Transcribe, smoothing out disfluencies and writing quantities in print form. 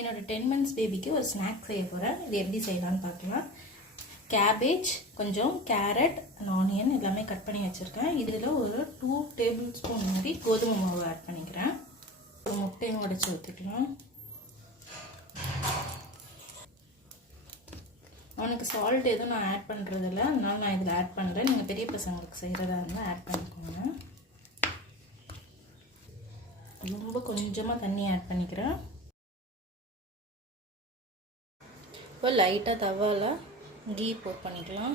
என்னோட 10 months பேபிக்கு ஒரு ஸ்நாக் செய்ய போகிறேன். இது எப்படி செய்யலான்னு பார்க்கலாம். கேபேஜ், கொஞ்சம் கேரட் அண்ட் ஆனியன் எல்லாமே கட் பண்ணி வச்சுருக்கேன். இதில் ஒரு 2 டேபிள் ஸ்பூன் மாதிரி கோதுமை மாவு ஆட் பண்ணிக்கிறேன். ஒரு முட்டையும் உடைச்சி ஊற்றிக்கலாம். அவனுக்கு சால்ட் எதுவும் நான் ஆட் பண்ணுறதில்ல, அதனால நான் இதில் ஆட் பண்ணுறேன். நீங்கள் பெரிய பசங்களுக்கு செய்கிறதா இருந்தால் ஆட் பண்ணிக்கோங்க. ரொம்ப கொஞ்சமாக தண்ணி ஆட் பண்ணிக்கிறேன். இப்போ லைட்டாக தவாவில் கீ போட் பண்ணிக்கலாம்.